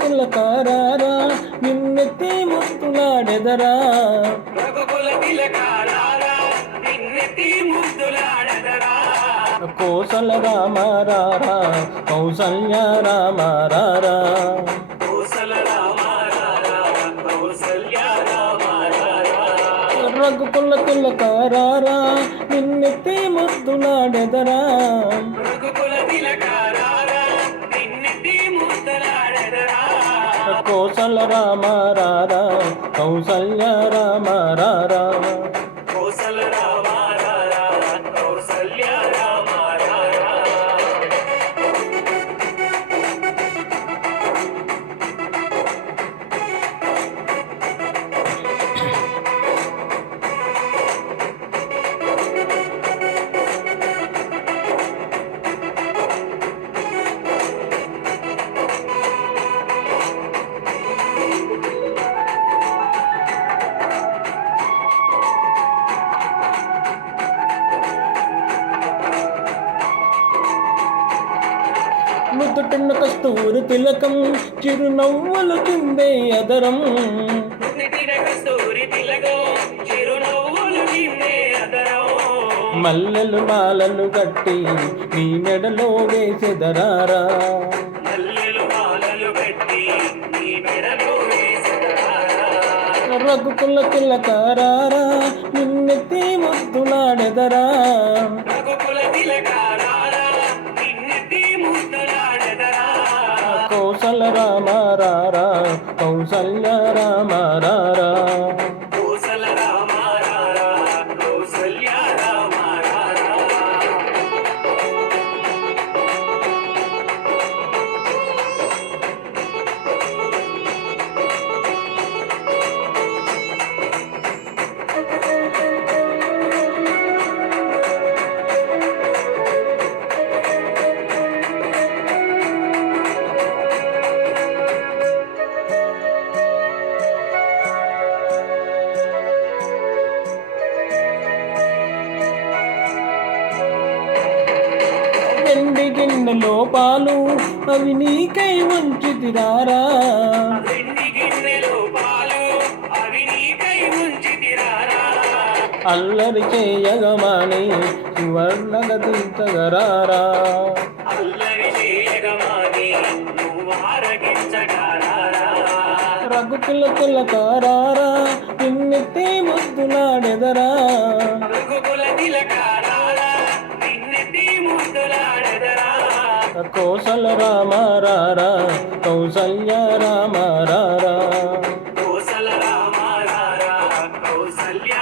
తిలకారారా నిన్నెత్తి ముద్దులాడెదరా రఘుకుల తిలకారారా నిన్నెత్తి ముద్దులాడెదరా కోసల రామారారా కౌసల్య రామారారా కోసల రామారారా కౌసల్య రామారారా రఘుకుల తిలకారారా నిన్నెత్తి ముద్దులాడెదరా రఘుకుల తిలకారారా నిన్నెత్తి ముద్దులాడెదరా కోసల రామారారా కౌసల్య రామారారా కోసల రామారారా కౌసల్య రామారారా నుదుటిన కస్తూరి తిలకం చిరునవ్వులు చిందే అదరం నిటిన కస్తూరి తిలకం చిరునవ్వులు చిందే అదరం మల్లెలు మాలలు కట్టి నీ మెడలో వేసెదరారా మల్లెలు మాలలు పెట్టి నీ మెడలో వేసెదరారా రఘుకుల తిలకారారా నిన్నెత్తి ముద్దులాడెదరా రఘుకుల తిలకారారా నిన్నెత్తి ముద్దులాడెదరా కోసల రామారారా కౌసల్య రామారారా కోసల రామారారా కౌసల్య రామారారా వెండి గిన్నెలో పాలు అవి నీకై ఉంచితిరారా వెండి గిన్నెలో పాలు అవి నీకై ఉంచితిరారా అల్లరి చేయగమాని సువర్ణగతించగరారా అల్లరి చేయగమాని నువ్వు ఆరగించగారారా రఘుకుల తిలకారారా నిన్నెత్తి ముద్దులాడెదరా రఘుకుల తిలకారారా నిన్నెత్తి ముద్దులాడెదరా కోసల రామారారా కౌసల్య రామారారా కోసల రామారారా కౌసల్య